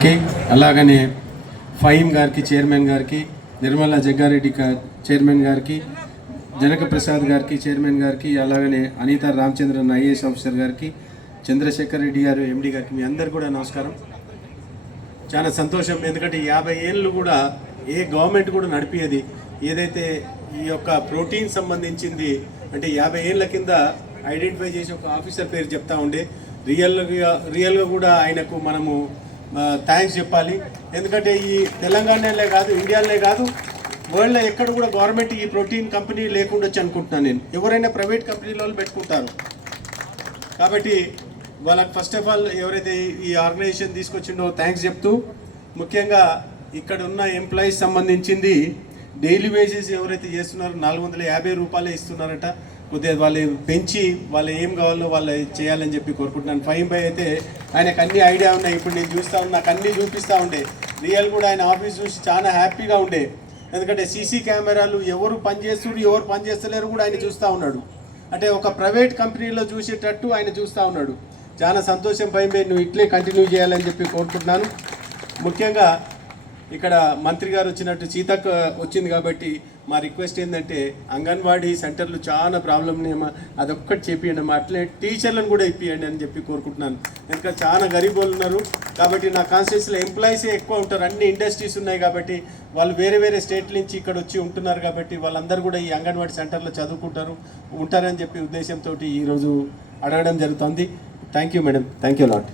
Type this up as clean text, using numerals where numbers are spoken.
అలాగనే ఫహీం గారికి చైర్మన్ గారికి, నిర్మలా జగ్గారెడ్డి చైర్మన్ గారికి, జనక ప్రసాద్ గారికి చైర్మన్ గారికి, అలాగనే అనితా రామచంద్రన్ ఐఏఎస్ ఆఫీసర్ గారికి, చంద్రశేఖర్ రెడ్డి గారు ఎండి గారికి, మీ అందరు కూడా నమస్కారం. చాలా సంతోషం, ఎందుకంటే 50 ఏళ్ళు కూడా ఏ గవర్నమెంట్ కూడా నడిపేది ఏదైతే ఈ యొక్క ప్రోటీన్ సంబంధించింది అంటే 50 ఏళ్ళ కింద ఐడెంటిఫై చేసి ఒక ఆఫీసర్ పేరు చెప్తా ఉండే. రియల్గా కూడా ఆయనకు మనము థ్యాంక్స్ చెప్పాలి. ఎందుకంటే ఈ తెలంగాణలో కాదు, ఇండియాలోనే కాదు, వరల్డ్లో ఎక్కడ కూడా గవర్నమెంట్ ఈ ప్రోటీన్ కంపెనీ లేకుండొచ్చు అనుకుంటున్నాను నేను. ఎవరైనా ప్రైవేట్ కంపెనీల వాళ్ళు పెట్టుకుంటారు. కాబట్టి వాళ్ళకి ఫస్ట్ ఆఫ్ ఆల్ ఎవరైతే ఈ ఆర్గనైజేషన్ తీసుకొచ్చిండో థ్యాంక్స్ చెప్తూ, ముఖ్యంగా ఇక్కడ ఉన్న ఎంప్లాయీస్ సంబంధించింది డైలీ వేజెస్ ఎవరైతే చేస్తున్నారో 450 రూపాయలే ఇస్తున్నారట. కొద్దిగా వాళ్ళు పెంచి వాళ్ళు ఏం కావాలో వాళ్ళు చేయాలని చెప్పి కోరుకుంటున్నాను. ఫహీం భాయ్ అయితే ఆయనకు అన్ని ఐడియా ఉన్నాయి. ఇప్పుడు నేను చూస్తూ ఉన్నా, నాకు అన్నీ చూపిస్తూ ఉండే. రియల్ కూడా ఆయన ఆఫీస్ చూసి చాలా హ్యాపీగా ఉండే. ఎందుకంటే సీసీ కెమెరాలు ఎవరు పనిచేస్తున్నారు, ఎవరు పనిచేస్తలేరు కూడా ఆయన చూస్తూ ఉన్నాడు. అంటే ఒక ప్రైవేట్ కంపెనీలో చూసేటట్టు ఆయన చూస్తూ ఉన్నాడు. చాలా సంతోషం ఫహీం భాయ్, నువ్వు ఇట్లే కంటిన్యూ చేయాలని చెప్పి కోరుకుంటున్నాను. ముఖ్యంగా ఇక్కడ మంత్రి గారు వచ్చినట్టు సీతక్ వచ్చింది కాబట్టి మా రిక్వెస్ట్ ఏంటంటే అంగన్వాడీ సెంటర్లు చాలా ప్రాబ్లమ్ని అదొక్కటి చెప్పియండి, అట్లే టీచర్లను కూడా ఇప్పియండి అని చెప్పి కోరుకుంటున్నాను. ఎందుకంటే చాలా గరీబ్ వాళ్ళు ఉన్నారు కాబట్టి నా కాన్స్టిట్యూన్సీలో ఎంప్లాయీసే ఎక్కువ ఉంటారు. అన్ని ఇండస్ట్రీస్ ఉన్నాయి కాబట్టి వాళ్ళు వేరే వేరే స్టేట్ నుంచి ఇక్కడ వచ్చి ఉంటున్నారు కాబట్టి వాళ్ళందరూ కూడా ఈ అంగన్వాడీ సెంటర్లో ఉంటారని చెప్పి ఉద్దేశంతో ఈరోజు అడగడం జరుగుతుంది. Thank you madam, thank you lot.